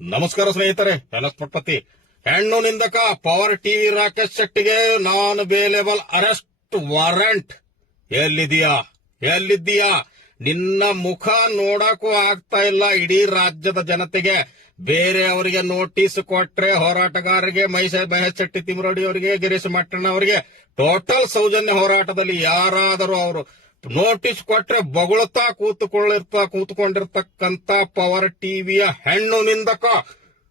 ನಮಸ್ಕಾರ ಸ್ನೇಹಿತರೆ, ಎಲಸ್ ಪಟ್ಪತಿ. ಹೆಣ್ಣು ನಿಂದಕ ಪವರ್ ಟಿವಿ ರಾಕೇಶ್ ಶೆಟ್ಟಿಗೆ ನಾನ್ ಬೇಲೇಬಲ್ ಅರೆಸ್ಟ್ ವಾರಂಟ್. ಎಲ್ಲಿದ್ದೀಯಾ? ನಿನ್ನ ಮುಖ ನೋಡಕ್ಕೂ ಆಗ್ತಾ ಇಲ್ಲ ಇಡೀ ರಾಜ್ಯದ ಜನತೆಗೆ. ಬೇರೆಯವರಿಗೆ ನೋಟಿಸ್ ಕೊಟ್ರೆ ಹೋರಾಟಗಾರರಿಗೆ ಮಹೇಶ್ ಶೆಟ್ಟಿ ತಿಮರೋಡಿ ಅವರಿಗೆ, ಗಿರೀಶ್ ಮಟ್ಟಣ್ಣ ಅವರಿಗೆ ಟೋಟಲ್ ಸೌಜನ್ಯ ಹೋರಾಟದಲ್ಲಿ ಯಾರಾದರೂ ಅವರು ನೋಟಿಸ್ ಕೊಟ್ರೆ ಬೊಗಳುತ್ತಾ ಕೂತುಕೊಂಡಿರ್ತಕ್ಕಂತ ಪವರ್ ಟಿವಿಯ ಹೆಣ್ಣು ನಿಂದಕ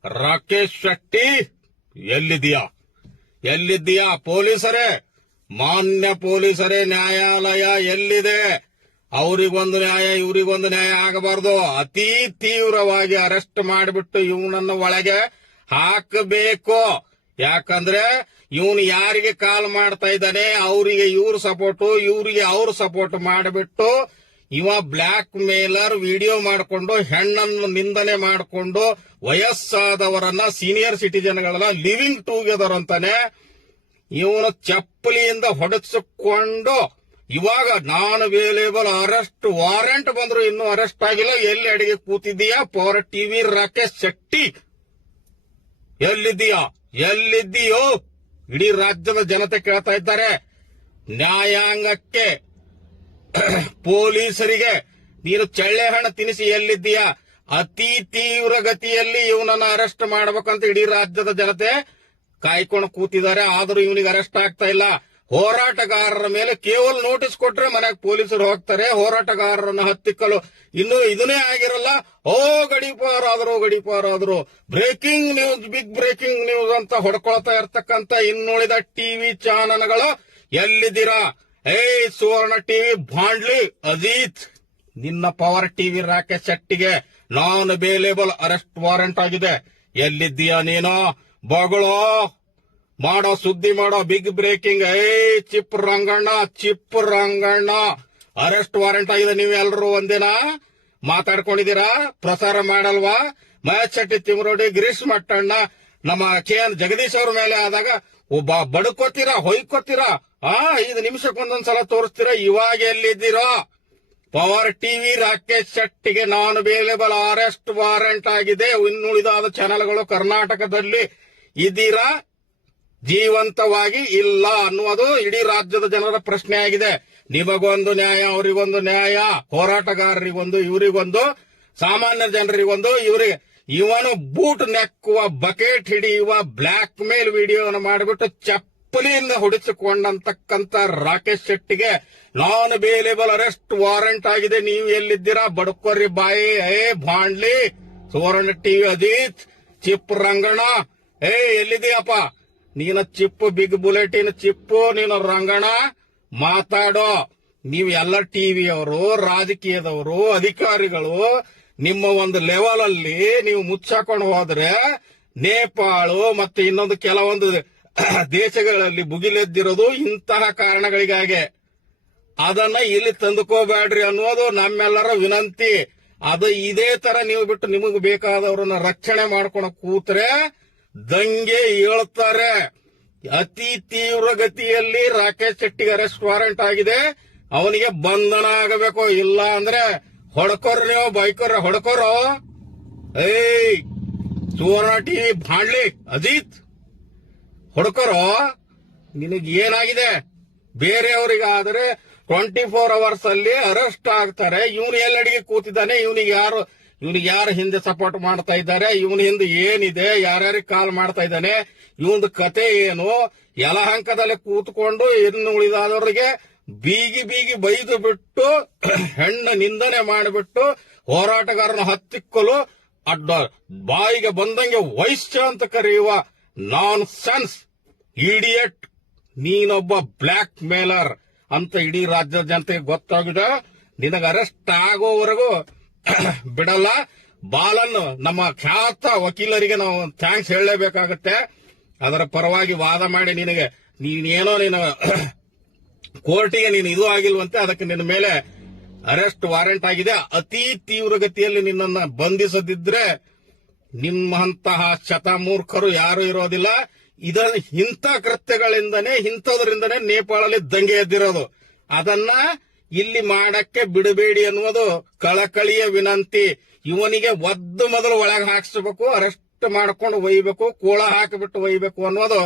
ರಾಕೇಶ್ ಶೆಟ್ಟಿ ಎಲ್ಲಿದ್ದೀಯಾ? ಪೊಲೀಸರೇ, ಮಾನ್ಯ ಪೊಲೀಸರೇ, ನ್ಯಾಯಾಲಯ ಎಲ್ಲಿದೆ? ಅವರಿಗೊಂದು ನ್ಯಾಯ ಇವರಿಗೊಂದು ನ್ಯಾಯ ಆಗಬಾರ್ದು. ಅತಿ ತೀವ್ರವಾಗಿ ಅರೆಸ್ಟ್ ಮಾಡಿಬಿಟ್ಟು ಇವನನ್ನು ಒಳಗೆ ಹಾಕಬೇಕು. ಯಾಕಂದ್ರೆ ಇವನು ಯಾರಿಗೆ ಕಾಲ್ ಮಾಡ್ತಾ ಇದ್ದಾನೆ ಅವರಿಗೆ ಇವ್ರ ಸಪೋರ್ಟ್, ಇವರಿಗೆ ಅವ್ರ ಸಪೋರ್ಟ್ ಮಾಡಿಬಿಟ್ಟು ಇವ ಬ್ಲಾಕ್ ಮೇಲರ್ ವಿಡಿಯೋ ಮಾಡಿಕೊಂಡು ಹೆಣ್ಣನ್ನು ನಿಂದನೆ ಮಾಡಿಕೊಂಡು ವಯಸ್ಸಾದವರನ್ನ, ಸೀನಿಯರ್ ಸಿಟಿಜನ್ಗಳನ್ನ ಲಿವಿಂಗ್ ಟುಗೆದರ್ ಅಂತಾನೆ ಇವನು ಚಪ್ಪಲಿಯಿಂದ ಹೊಡೆಸಿಕೊಂಡು ಇವಾಗ ನಾನ್ ಬೇಲೇಬಲ್ ಅರೆಸ್ಟ್ ವಾರೆಂಟ್ ಬಂದ್ರು ಇನ್ನೂ ಅರೆಸ್ಟ್ ಆಗಿಲ್ಲ. ಎಲ್ಲಿ ಅಡಿಗೆ ಕೂತಿದ್ದೀಯಾ ಪವರ್ ಟಿವಿ ರಾಕೇಶ್ ಶೆಟ್ಟಿ? ಎಲ್ಲಿದ್ದೀಯೋ? ಇಡೀ ರಾಜ್ಯದ ಜನತೆ ಕೇಳ್ತಾ ಇದ್ದಾರೆ. ನ್ಯಾಯಾಂಗಕ್ಕೆ, ಪೊಲೀಸರಿಗೆ ನೀನು ಚಳ್ಳೆ ಹಣ ತಿನಿಸಿ ಎಲ್ಲಿದ್ದೀಯಾ? ಅತಿ ತೀವ್ರ ಗತಿಯಲ್ಲಿ ಇವನನ್ನ ಅರೆಸ್ಟ್ ಮಾಡಬೇಕಂತ ಇಡೀ ರಾಜ್ಯದ ಜನತೆ ಕಾಯ್ಕೊಂಡು ಕೂತಿದ್ದಾರೆ. ಆದರೂ ಇವನಿಗೆ ಅರೆಸ್ಟ್ ಆಗ್ತಾ ಇಲ್ಲ. ಹೋರಾಟಗಾರರ ಮೇಲೆ ಕೇವಲ ನೋಟಿಸ್ ಕೊಟ್ರೆ ಮನೆಗೆ ಪೊಲೀಸರು ಹೋಗ್ತಾರೆ. ಹೋರಾಟಗಾರರನ್ನ ಹತ್ತಿಕ್ಕಲು ಇನ್ನು ಇದನ್ನೇ ಆಗಿರಲ್ಲ. ಗಡಿಪಾರಾದ್ರು breaking news, big breaking news ಅಂತ ಹೊಡ್ಕೊಳ್ತಾ ಇರ್ತಕ್ಕಂಥ ಇನ್ನುಳಿದ ಟಿವಿ ಚಾನಲ್ಗಳು ಎಲ್ಲಿದ್ದೀರಾ? ಸುವರ್ಣ ಟಿವಿ ಭಾಂಡ್ಲಿ ಅಜಿತ್, ನಿನ್ನ ಪವರ್ ಟಿವಿ ರಾಕೇಶ್ ಶೆಟ್ಟಿಗೆ ನಾನ್ ಬೇಲೇಬಲ್ ಅರೆಸ್ಟ್ ವಾರೆಂಟ್ ಆಗಿದೆ. ಎಲ್ಲಿದ್ದೀಯಾ ನೀನು? ಬಗಳು ಮಾಡೋ, ಸುದ್ದಿ ಮಾಡೋ, ಬಿಗ್ ಬ್ರೇಕಿಂಗ್. ಚಿಪ್ ರಂಗಣ್ಣ ಅರೆಸ್ಟ್ ವಾರೆಂಟ್ ಆಗಿದೆ. ನೀವೆಲ್ಲರೂ ಒಂದಿನ ಮಾತಾಡ್ಕೊಂಡಿದ್ದೀರಾ? ಪ್ರಸಾರ ಮಾಡಲ್ವಾ? ಮಹೇಶ್ ಶೆಟ್ಟಿ ತಿಮರೋಡಿ, ಗಿರೀಶ್ ಮಟ್ಟಣ್ಣ, ನಮ್ಮ KN ಜಗದೀಶ್ ಅವ್ರ ಮೇಲೆ ಆದಾಗ ಒಬ್ಬ ಬಡ್ಕೋತೀರಾ, ಹೊಯ್ಕೋತೀರಾ, 5 ನಿಮಿಷಕ್ಕೊಂದೊಂದ್ಸಲ ತೋರಿಸ್ತೀರಾ. ಇವಾಗ ಎಲ್ಲಿದ್ದೀರೋ? ಪವರ್ ಟಿವಿ ರಾಕೇಶ್ ಶೆಟ್ಟಿಗೆ ನಾನ್ ಬೇಲೇಬಲ್ ಅರೆಸ್ಟ್ ವಾರೆಂಟ್ ಆಗಿದೆ. ಇನ್ನುಳಿದಾದ ಚಾನೆಲ್ಗಳು ಕರ್ನಾಟಕದಲ್ಲಿ ಇದ್ದೀರಾ? ಜೀವಂತವಾಗಿ ಇಲ್ಲ ಅನ್ನುವುದು ಇಡೀ ರಾಜ್ಯದ ಜನರ ಪ್ರಶ್ನೆ ಆಗಿದೆ. ನಿಮಗೊಂದು ನ್ಯಾಯ, ಅವರಿಗೊಂದು ನ್ಯಾಯ, ಹೋರಾಟಗಾರರಿಗೊಂದು, ಇವರಿಗೊಂದು, ಸಾಮಾನ್ಯ ಜನರಿಗೊಂದು. ಇವನು ಬೂಟ್ ನೆಕ್ಕುವ, ಬಕೆಟ್ ಹಿಡಿಯುವ, ಬ್ಲಾಕ್ ಮೇಲ್ ವಿಡಿಯೋವನ್ನು ಮಾಡಿಬಿಟ್ಟು ಚಪ್ಪಲಿಯಿಂದ ಹೊಡಿಸಿಕೊಂಡಂತಕ್ಕಂತ ರಾಕೇಶ್ ಶೆಟ್ಟಿಗೆ ನಾನ್ ಬೇಲೇಬಲ್ ಅರೆಸ್ಟ್ ವಾರೆಂಟ್ ಆಗಿದೆ. ನೀವು ಎಲ್ಲಿದ್ದೀರಾ? ಬಡ್ಕೋರಿ ಬಾಯಿ. ಭಾಂಡ್ಲಿ, ಸುವರ್ಣ ಟಿವಿ ಅಜಿತ್, ಚಿಪ್ ರಂಗಣ್ಣ, ಎಲ್ಲಿದೆಯಪ್ಪ ನೀನು? ಚಿಪ್ಪು, ಬಿಗ್ ಬುಲೆಟಿನ್ ಚಿಪ್ಪು, ನೀನು ರಂಗಣ್ಣ ಮಾತಾಡೋ. ನೀವು ಎಲ್ಲ ಟಿವಿಯವರು, ರಾಜಕೀಯದವರು, ಅಧಿಕಾರಿಗಳು ನಿಮ್ಮ ಒಂದು ಲೆವೆಲ್ ಅಲ್ಲಿ ನೀವು ಮುಚ್ಚಾಕೊಂಡು ಹೋದ್ರೆ ನೇಪಾಳ ಮತ್ತೆ ಇನ್ನೊಂದು ಕೆಲವೊಂದು ದೇಶಗಳಲ್ಲಿ ಭುಗಿಲೆದ್ದಿರೋದು ಇಂತಹ ಕಾರಣಗಳಿಗಾಗಿ. ಅದನ್ನ ಇಲ್ಲಿ ತಂದುಕೋಬೇಡ್ರಿ ಅನ್ನೋದು ನಮ್ಮೆಲ್ಲರ ವಿನಂತಿ. ಅದು ಇದೇ ತರ ನೀವು ಬಿಟ್ಟು ನಿಮಗೆ ಬೇಕಾದವರನ್ನ ರಕ್ಷಣೆ ಮಾಡ್ಕೊಂಡು ಕೂತ್ರೆ ದಂಗೆ ಹೇಳ್ತಾರೆ. ಅತಿ ತೀವ್ರ ಗತಿಯಲ್ಲಿ ರಾಕೇಶ್ ಶೆಟ್ಟಿಗೆ ಅರೆಸ್ಟ್ ವಾರೆಂಟ್ ಆಗಿದೆ. ಅವನಿಗೆ ಬಂಧನ ಆಗಬೇಕು. ಇಲ್ಲ ಅಂದ್ರೆ ಹೊಡ್ಕೋರ್, ನೀವು ಬೈಕೋರ ಹೊಡ್ಕೋರೋ. ಸುವರ್ಣ ಟಿವಿ ಭಾಂಡ್ಲಿ ಅಜಿತ್ ಹೊಡ್ಕೋರೋ. ನಿನಗೆ ಏನಾಗಿದೆ? ಬೇರೆಯವರಿಗಾದ್ರೆ 24 ಅವರ್ಸ್ ಅಲ್ಲಿ ಅರೆಸ್ಟ್ ಆಗ್ತಾರೆ. ಇವನು ಎಲ್ಲಡಿಗೆ ಕೂತಿದ್ದಾನೆ? ಇವನಿಗೆ ಯಾರು ಹಿಂದೆ ಸಪೋರ್ಟ್ ಮಾಡ್ತಾ ಇದ್ದಾರೆ? ಇವನ ಹಿಂದೆ ಏನಿದೆ? ಯಾರ್ಯಾರಿಗೆ ಕಾಲ್ ಮಾಡ್ತಾ ಇದ್ದಾನೆ? ಇವನ್ ಕತೆ ಏನು? ಯಲಹಂಕದಲ್ಲಿ ಕೂತ್ಕೊಂಡು ಇನ್ನು ಉಳಿದಾದವರಿಗೆ ಬೀಗಿ ಬೈದು ಬಿಟ್ಟು ಹೆಣ್ಣು ನಿಂದನೆ ಮಾಡಿಬಿಟ್ಟು ಹೋರಾಟಗಾರನ ಹತ್ತಿಕ್ಕಲು ಅಡ್ಡ ಬಾಯಿಗೆ ಬಂದಂಗೆ ವೈಶ್ಯ ಅಂತ ಕರೆಯುವ ನಾನ್ ಸೆನ್ಸ್ ಇಡಿಯಟ್ ನೀನೊಬ್ಬ ಬ್ಲಾಕ್ ಮೇಲರ್ ಅಂತ ಇಡೀ ರಾಜ್ಯದ ಜನತೆಗೆ ಗೊತ್ತಾಗಿದೆ. ನಿನಗೆ ಅರೆಸ್ಟ್ ಆಗೋವರೆಗೂ ಬಿಡಲ್ಲ. ಬಾಲನ್, ನಮ್ಮ ಖ್ಯಾತ ವಕೀಲರಿಗೆ ನಾವು ಥ್ಯಾಂಕ್ಸ್ ಹೇಳಲೇಬೇಕಾಗುತ್ತೆ. ಅದರ ಪರವಾಗಿ ವಾದ ಮಾಡಿ ನೀನೇನೋ ಕೋರ್ಟಿಗೆ ನೀನು ಇದು ಆಗಿಲ್ವಂತೆ, ಅದಕ್ಕೆ ನಿನ್ನ ಮೇಲೆ ಅರೆಸ್ಟ್ ವಾರೆಂಟ್ ಆಗಿದೆ. ಅತಿ ತೀವ್ರ ಗತಿಯಲ್ಲಿ ನಿನ್ನನ್ನ ಬಂಧಿಸದಿದ್ರೆ ನಿಮ್ಮಂತಹ ಶತಮೂರ್ಖರು ಯಾರು ಇರೋದಿಲ್ಲ. ಇಂಥ ಕೃತ್ಯಗಳಿಂದನೇ, ಇಂಥದ್ರಿಂದನೇ ನೇಪಾಳಲ್ಲಿ ದಂಗೆ ಎದ್ದಿರೋದು. ಅದನ್ನ ಇಲ್ಲಿ ಮಾಡಕ್ಕೆ ಬಿಡಬೇಡಿ ಅನ್ನುವುದು ಕಳಕಳಿಯ ವಿನಂತಿ. ಇವನಿಗೆ ಒದ್ದು ಮೊದಲು ಒಳಗೆ ಹಾಕ್ಸ್ಬೇಕು, ಅರೆಸ್ಟ್ ಮಾಡ್ಕೊಂಡು ಒಯ್ಯಬೇಕು, ಕೋಳ ಹಾಕಿಬಿಟ್ಟು ಒಯ್ಯಬೇಕು ಅನ್ನೋದು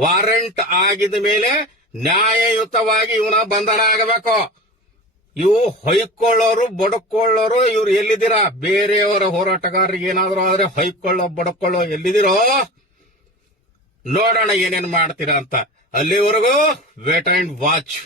ವಾರಂಟ್ ಆಗಿದ ಮೇಲೆ ನ್ಯಾಯಯುತವಾಗಿ ಇವನ ಬಂಧನ ಆಗಬೇಕು. ಇವು ಹೊಯ್ಕೊಳ್ಳೋರು ಬಡಕೊಳ್ಳೋರು ಇವ್ರು ಎಲ್ಲಿದ್ದೀರಾ? ಬೇರೆಯವರ ಹೋರಾಟಗಾರರಿಗೆ ಏನಾದರೂ ಆದ್ರೆ ಹೊಯ್ಕೊಳ್ಳೋ ಬಡಕೊಳ್ಳೋ ಎಲ್ಲಿದ್ದೀರೋ ನೋಡೋಣ ಏನೇನ್ ಮಾಡ್ತೀರಾ ಅಂತ. ಅಲ್ಲಿವರೆಗೂ ವೇಟ್ ಅಂಡ್ ವಾಚ್.